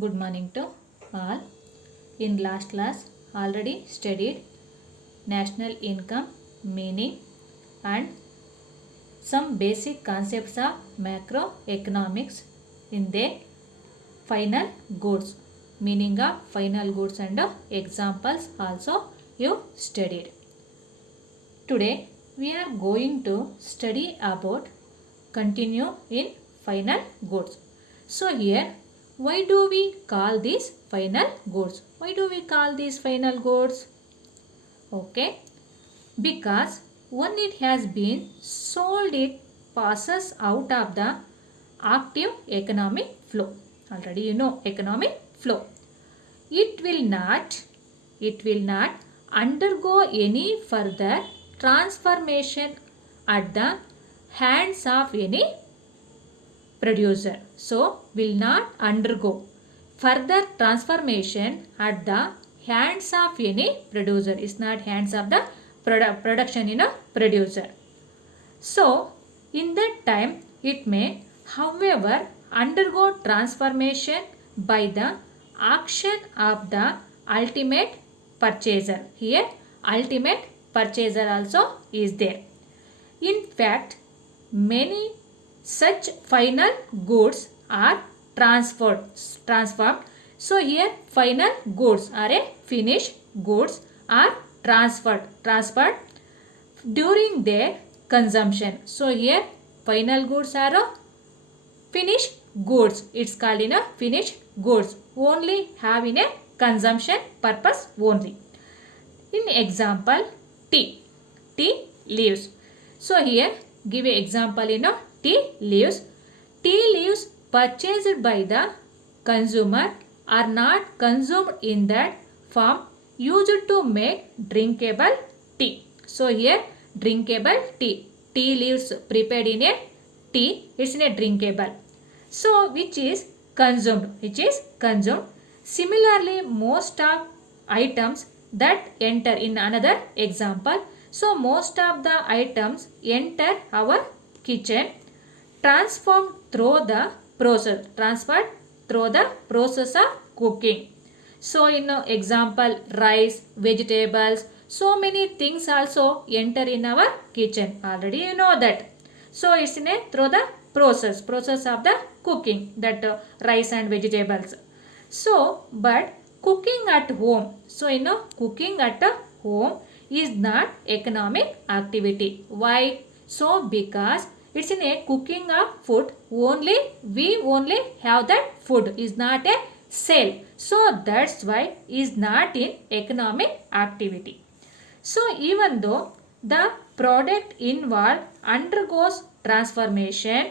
Good morning to all. In last class already studied national income meaning and some basic concepts of macroeconomics in their final goods, meaning of final goods and examples also you studied. Today we are going to study about continue in final goods. So here, why do we call these final goods? Why do we call these final goods? Okay, because when it has been sold, it passes out of the active economic flow. Already you know economic flow. It will not undergo any further transformation at the hands of any producer. So, will not undergo further transformation at the hands of any producer. It's not hands of the production in a producer. So, in that time, it may, however, undergo transformation by the action of the ultimate purchaser. Here, ultimate purchaser also is there. In fact, many such final goods are transformed. So here final goods are a finished goods are transferred during their consumption. So here final goods are a finished goods. It's called in a finished goods. Only have in a consumption purpose only. In example, tea leaves. So here give an example in a tea leaves. Tea leaves purchased by the consumer are not consumed in that form used to make drinkable tea. So here drinkable tea. Tea leaves prepared in a tea. It's in a drinkable. So which is consumed. Similarly, most of items that enter in another example. So most of the items enter our kitchen transformed through the process of cooking. So in example, rice, vegetables, so many things also enter in our kitchen. Already you know that. So it's in through the process of the cooking, that rice and vegetables. So but cooking at home. So cooking at home is not economic activity. Why? So because it's in a cooking of food only, we only have that food, is not a sale. So that's why is not in economic activity. So even though the product involved undergoes transformation,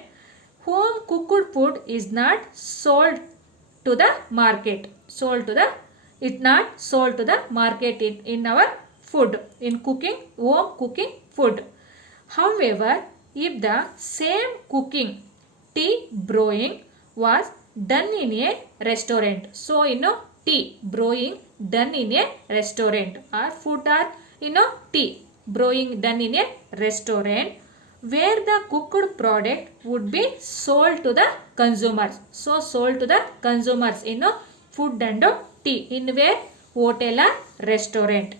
home cooked food is not sold to the market. It's not sold to the market in our food, in cooking, home cooking food. However, if the same cooking, tea brewing was done in a restaurant. So, tea brewing done in a restaurant, or food or tea brewing done in a restaurant, where the cooked product would be sold to the consumers. So, sold to the consumers in food and tea in where hotel or restaurant.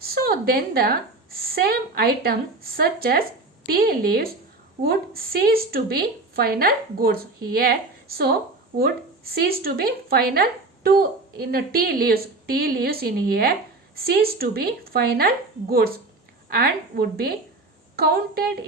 So, then the same item such as tea leaves would cease to be final goods here. So, would cease to be final to in tea leaves in here cease to be final goods and would be counted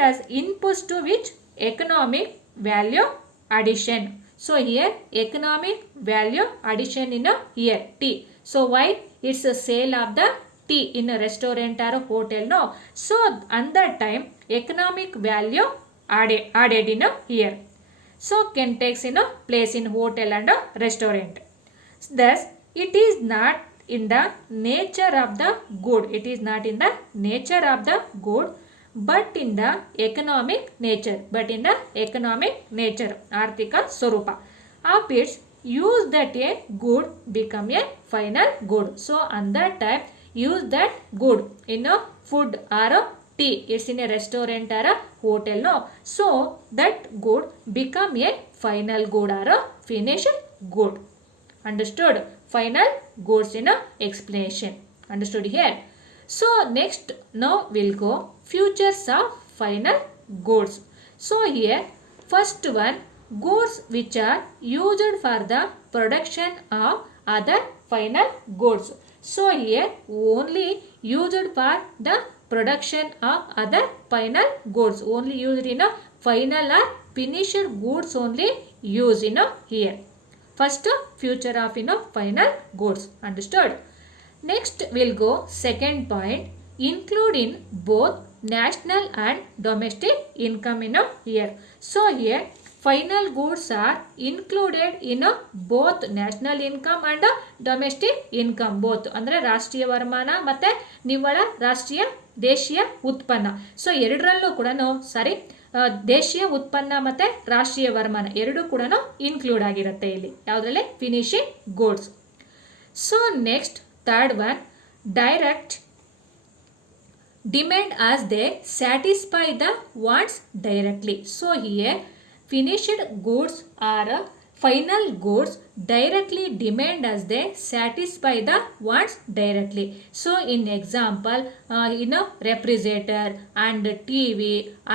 as inputs to which economic value addition. So here economic value addition in here tea. So why? It's a sale of the tea in a restaurant or a hotel. No. So at that time economic value added in here. So can takes in a place in hotel and a restaurant. Thus it is not in the nature of the good. It is not in the nature of the good, but in the economic nature. Arthika Swarupa of its use that a good become a final good. So on that time use that good in a food or a tea. It's in a restaurant or a hotel. No. So that good become a final good or a finished good. Understood? Final goods in a explanation. Understood here? So next, now we'll go futures of final goods. So here first one, goods which are used for the production of other final goods. So here only used for the production of other final goods, only used in a final or finished goods only used in a here. First future of final goods. Understood? Next we'll go second point, include in both national and domestic income in a year. So here final goods are included in both national income and domestic income both. ಅಂದರೆ ರಾಷ್ಟ್ರೀಯ ವರಮಾನ ಮತ್ತು ನಿವ್ವಳ ರಾಷ್ಟ್ರೀಯ ದೇಶೀಯ ಉತ್ಪನ್ನ. So ಎರಡರಲ್ಲೂ ಕೂಡ ದೇಶೀಯ ಉತ್ಪನ್ನ ಮತ್ತು ರಾಷ್ಟ್ರೀಯ ವರಮಾನ ಎರಡೂ ಕೂಡ ಇನ್ಕ್ಲೂಡ್ ಆಗಿರುತ್ತೆ ಇಲ್ಲಿ ಯಾವುದರಲ್ಲಿ, finishing goods. So next third one, direct demand as they satisfy the wants directly. So here finished goods are final goods directly demand as they satisfy the wants directly. So in example, refrigerator and TV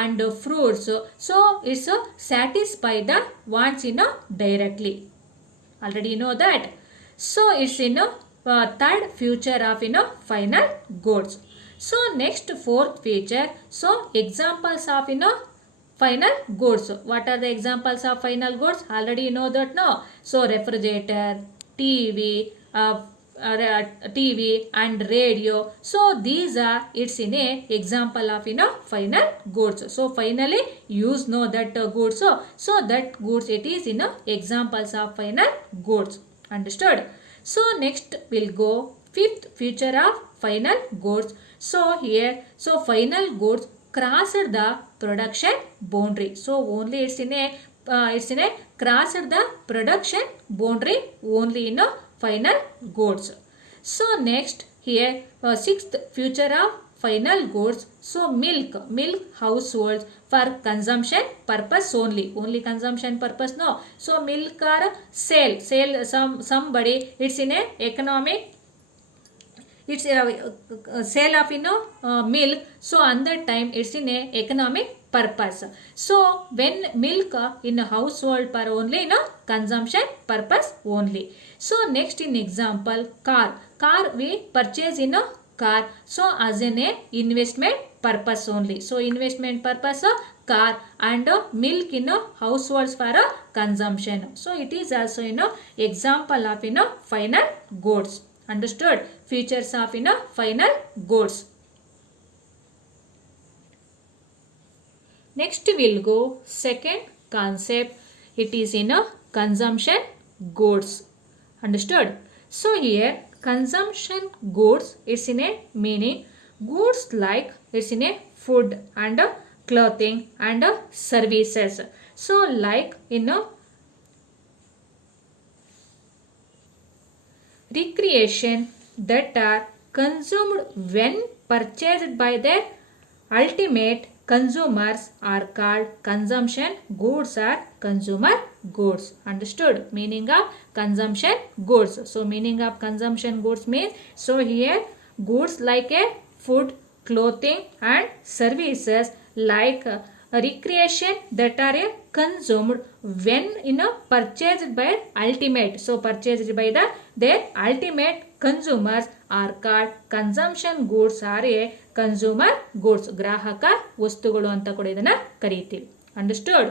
and fruits, so it's satisfy the wants directly. Already you know that. So it's third future of final goods. So next fourth feature, so examples of final goods. What are the examples of final goods? Already you know that, no? So refrigerator, TV and radio. So these are it's in a example of final goods. So finally use know that goods. So that goods it is examples of final goods. Understood? So next we'll go fifth feature of final goods. So here, so final goods crossed the production boundary. So only it's in a crossed the production boundary only in final goods. So next here sixth feature of final goods. So milk households for consumption purpose only consumption purpose, no? So milk or sale somebody, it's in a economic, it's a sale of milk. So on that time it's in a economic purpose. So when milk in a household per only consumption purpose only. So next in example, car we purchase car, so as in a investment purpose only. So investment purpose car and milk households for consumption. So it is also example of final goods. Understood? Features of final goods. Next we'll go second concept, it is consumption goods. Understood? So here consumption goods is in a meaning goods like it's in a food and clothing and services. So like recreation that are consumed when purchased by their ultimate consumers are called consumption goods or consumer goods. Understood? Meaning of consumption goods. So meaning of consumption goods means, so here goods like a food, clothing and services like recreation that are consumed when purchased by ultimate, so purchased by their ultimate consumers are called consumption goods or consumer goods. ಗ್ರಾಹಕ ವಸ್ತುಗಳು ಅಂತ ಕೂಡ ಇದನ್ನ ಕರೀತೀವಿ. Understood?